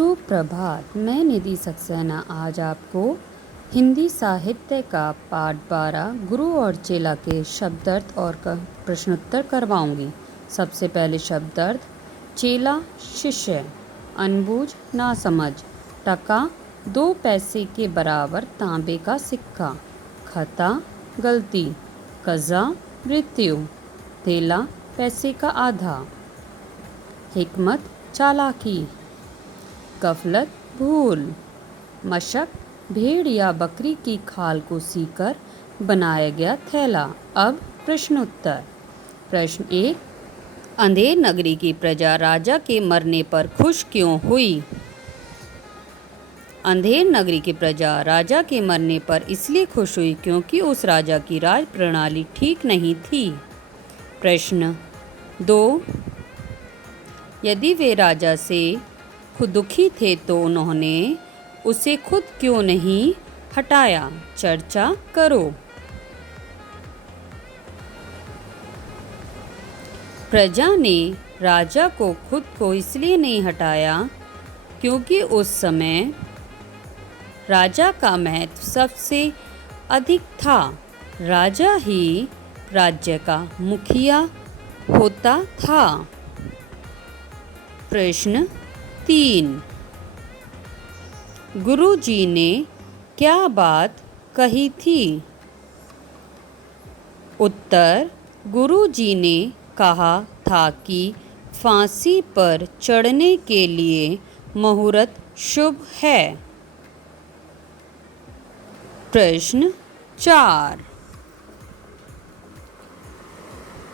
सुप्रभात। मैं निधि सक्सेना आज आपको हिंदी साहित्य का पाठ 12 गुरु और चेला के शब्दार्थ और प्रश्नोत्तर करवाऊंगी। सबसे पहले शब्दार्थ। चेला शिष्य, अनबूझ नासमझ, टका 2 पैसे के बराबर तांबे का सिक्का, खता गलती, कज़ा मृत्यु, तेला पैसे का आधा, हिकमत चालाकी, गफलत भूल, मशक भेड़ या बकरी की खाल को सीकर बनाया गया थैला। अब प्रश्नोत्तर। प्रश्न 1। अंधेर नगरी की प्रजा राजा के मरने पर खुश क्यों हुई? अंधेर नगरी की प्रजा राजा के मरने पर इसलिए खुश हुई क्योंकि उस राजा की राज प्रणाली ठीक नहीं थी। प्रश्न 2। यदि वे राजा से खुद दुखी थे तो उन्होंने उसे खुद क्यों नहीं हटाया? चर्चा करो। प्रजा ने राजा को खुद को इसलिए नहीं हटाया क्योंकि उस समय राजा का महत्व सबसे अधिक था। राजा ही राज्य का मुखिया होता था। प्रश्न 3। गुरुजी ने क्या बात कही थी? उत्तर। गुरुजी ने कहा था कि फांसी पर चढ़ने के लिए मुहूर्त शुभ है। प्रश्न 4।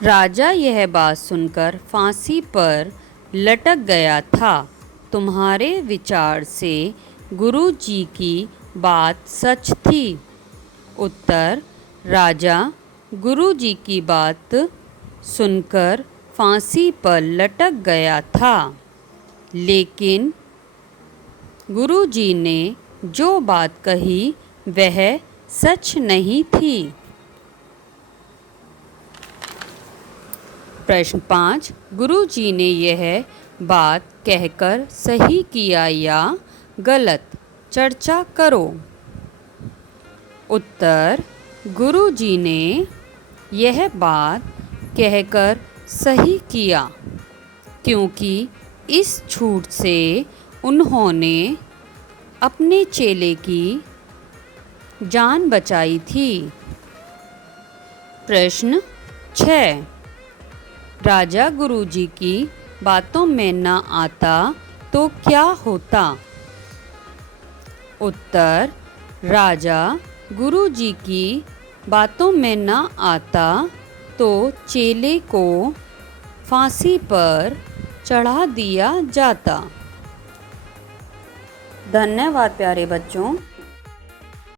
राजा यह बात सुनकर फांसी पर लटक गया था। तुम्हारे विचार से गुरुजी की बात सच थी? उत्तर। राजा गुरुजी की बात सुनकर फांसी पर लटक गया था, लेकिन गुरुजी ने जो बात कही वह सच नहीं थी। प्रश्न 5। गुरुजी ने यह बात कहकर सही किया या गलत? चर्चा करो। उत्तर। गुरुजी ने यह बात कहकर सही किया क्योंकि इस छूट से उन्होंने अपने चेले की जान बचाई थी। प्रश्न 6। राजा गुरुजी की बातों में न आता तो क्या होता? उत्तर। राजा गुरुजी की बातों में न आता तो चेले को फांसी पर चढ़ा दिया जाता। धन्यवाद प्यारे बच्चों।